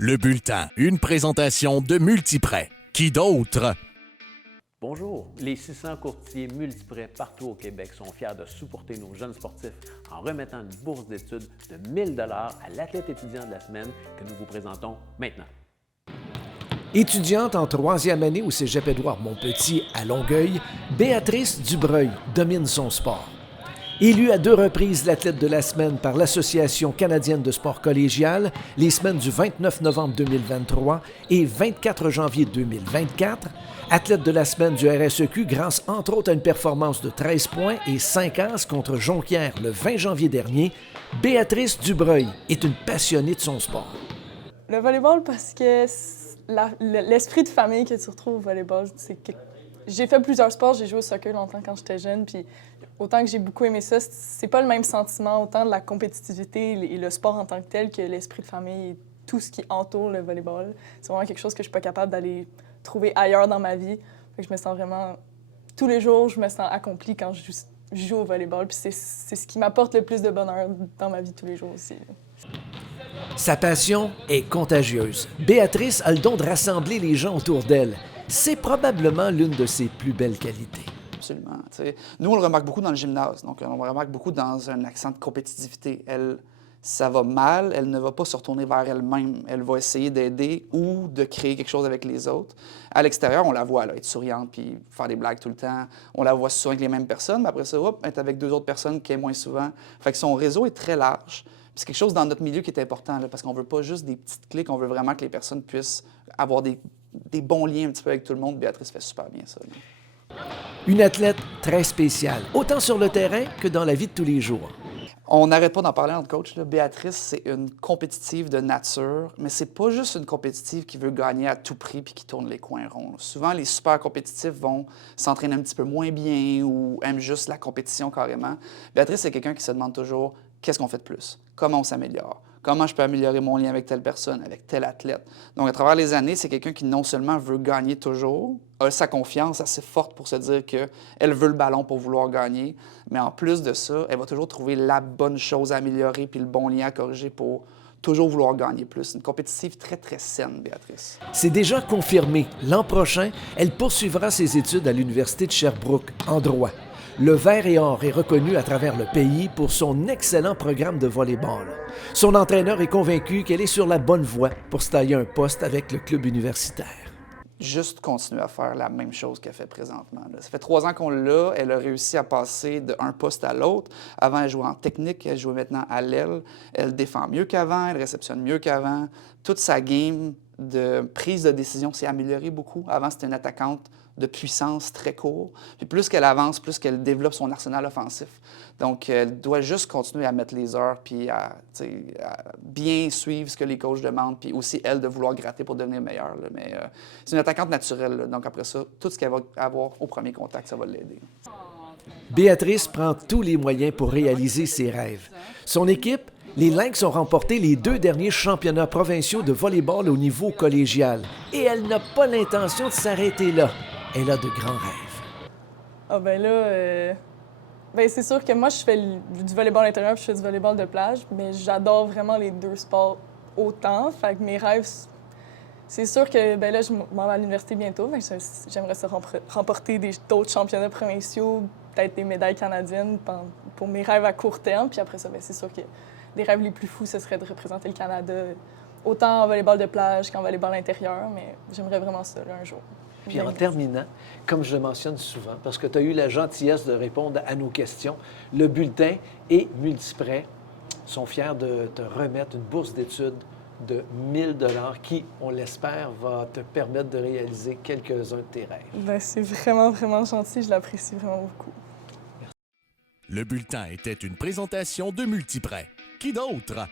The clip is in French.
Le Bulletin, une présentation de Multiprêt. Qui d'autre? Bonjour, les 600 courtiers Multiprêt partout au Québec sont fiers de supporter nos jeunes sportifs en remettant une bourse d'études de 1 000 à l'athlète étudiant de la semaine que nous vous présentons maintenant. Étudiante en troisième année au Cégep Édouard-Montpetit à Longueuil, Béatrice Dubreuil domine son sport. Élue à 2 reprises l'athlète de la semaine par l'Association canadienne de sport collégial, les semaines du 29 novembre 2023 et 24 janvier 2024, athlète de la semaine du RSEQ grâce entre autres à une performance de 13 points et 5 as contre Jonquière le 20 janvier dernier, Béatrice Dubreuil est une passionnée de son sport. Le volleyball parce que l'esprit de famille que tu retrouves au volleyball, c'est que j'ai fait plusieurs sports, j'ai joué au soccer longtemps quand j'étais jeune, puis autant que j'ai beaucoup aimé ça, c'est pas le même sentiment, autant de la compétitivité et le sport en tant que tel que l'esprit de famille et tout ce qui entoure le volleyball. C'est vraiment quelque chose que je suis pas capable d'aller trouver ailleurs dans ma vie. Fait que je me sens vraiment... Tous les jours, je me sens accomplie quand je joue au volleyball, puis c'est ce qui m'apporte le plus de bonheur dans ma vie tous les jours aussi. Sa passion est contagieuse. Béatrice a le don de rassembler les gens autour d'elle. C'est probablement l'une de ses plus belles qualités. Absolument. T'sais. Nous, on le remarque beaucoup dans le gymnase. Donc, on le remarque beaucoup dans un accent de compétitivité. Elle, ça va mal, elle ne va pas se retourner vers elle-même. Elle va essayer d'aider ou de créer quelque chose avec les autres. À l'extérieur, on la voit là, être souriante puis faire des blagues tout le temps. On la voit souvent avec les mêmes personnes, mais après ça, hop, être avec 2 autres personnes qui est moins souvent. Fait que son réseau est très large. C'est quelque chose dans notre milieu qui est important, là, parce qu'on ne veut pas juste des petites cliques, on veut vraiment que les personnes puissent avoir des bons liens un petit peu avec tout le monde. Béatrice fait super bien ça. Là. Une athlète très spéciale, autant sur le terrain que dans la vie de tous les jours. On n'arrête pas d'en parler entre coach. Là. Béatrice, c'est une compétitive de nature, mais c'est pas juste une compétitive qui veut gagner à tout prix puis qui tourne les coins ronds. Souvent, les super compétitifs vont s'entraîner un petit peu moins bien ou aiment juste la compétition carrément. Béatrice, c'est quelqu'un qui se demande toujours qu'est-ce qu'on fait de plus? Comment on s'améliore? Comment je peux améliorer mon lien avec telle personne, avec tel athlète? Donc, à travers les années, c'est quelqu'un qui non seulement veut gagner toujours, a sa confiance assez forte pour se dire qu'elle veut le ballon pour vouloir gagner, mais en plus de ça, elle va toujours trouver la bonne chose à améliorer puis le bon lien à corriger pour toujours vouloir gagner plus. Une compétitive très, très saine, Béatrice. C'est déjà confirmé. L'an prochain, elle poursuivra ses études à l'Université de Sherbrooke, en droit. Le Vert et Or est reconnu à travers le pays pour son excellent programme de volleyball. Son entraîneur est convaincu qu'elle est sur la bonne voie pour se tailler un poste avec le club universitaire. Juste continuer à faire la même chose qu'elle fait présentement. Là. Ça fait 3 ans qu'on l'a. Elle a réussi à passer d'un poste à l'autre. Avant, elle jouait en technique. Elle jouait maintenant à l'aile. Elle défend mieux qu'avant. Elle réceptionne mieux qu'avant. Toute sa game de prise de décision s'est améliorée beaucoup. Avant, c'était une attaquante de puissance très court. Puis plus qu'elle avance, plus qu'elle développe son arsenal offensif. Donc, elle doit juste continuer à mettre les heures puis à bien suivre ce que les coachs demandent, puis aussi, elle, de vouloir gratter pour devenir meilleure. Là. Mais c'est une attaquante naturelle. Là. Donc, après ça, tout ce qu'elle va avoir au premier contact, ça va l'aider. Béatrice prend tous les moyens pour réaliser ses rêves. Son équipe, les Lynx, ont remporté les 2 derniers championnats provinciaux de volleyball au niveau collégial. Et elle n'a pas l'intention de s'arrêter là. Elle a de grands rêves. Ah ben là, c'est sûr que moi, je fais du volleyball intérieur puis je fais du volleyball de plage, mais j'adore vraiment les 2 sports autant. Fait que mes rêves, c'est sûr que là, je m'en vais à l'université bientôt. J'aimerais ça remporter d'autres championnats provinciaux, peut-être des médailles canadiennes pour mes rêves à court terme. Puis après ça, c'est sûr que les rêves les plus fous, ce serait de représenter le Canada, autant en volleyball de plage qu'en volleyball intérieur, mais j'aimerais vraiment ça là, un jour. Puis en terminant, comme je le mentionne souvent, parce que tu as eu la gentillesse de répondre à nos questions, le bulletin et Multiprêt sont fiers de te remettre une bourse d'études de 1 000 $ qui, on l'espère, va te permettre de réaliser quelques-uns de tes rêves. C'est vraiment, vraiment gentil. Je l'apprécie vraiment beaucoup. Le bulletin était une présentation de Multiprêt. Qui d'autre?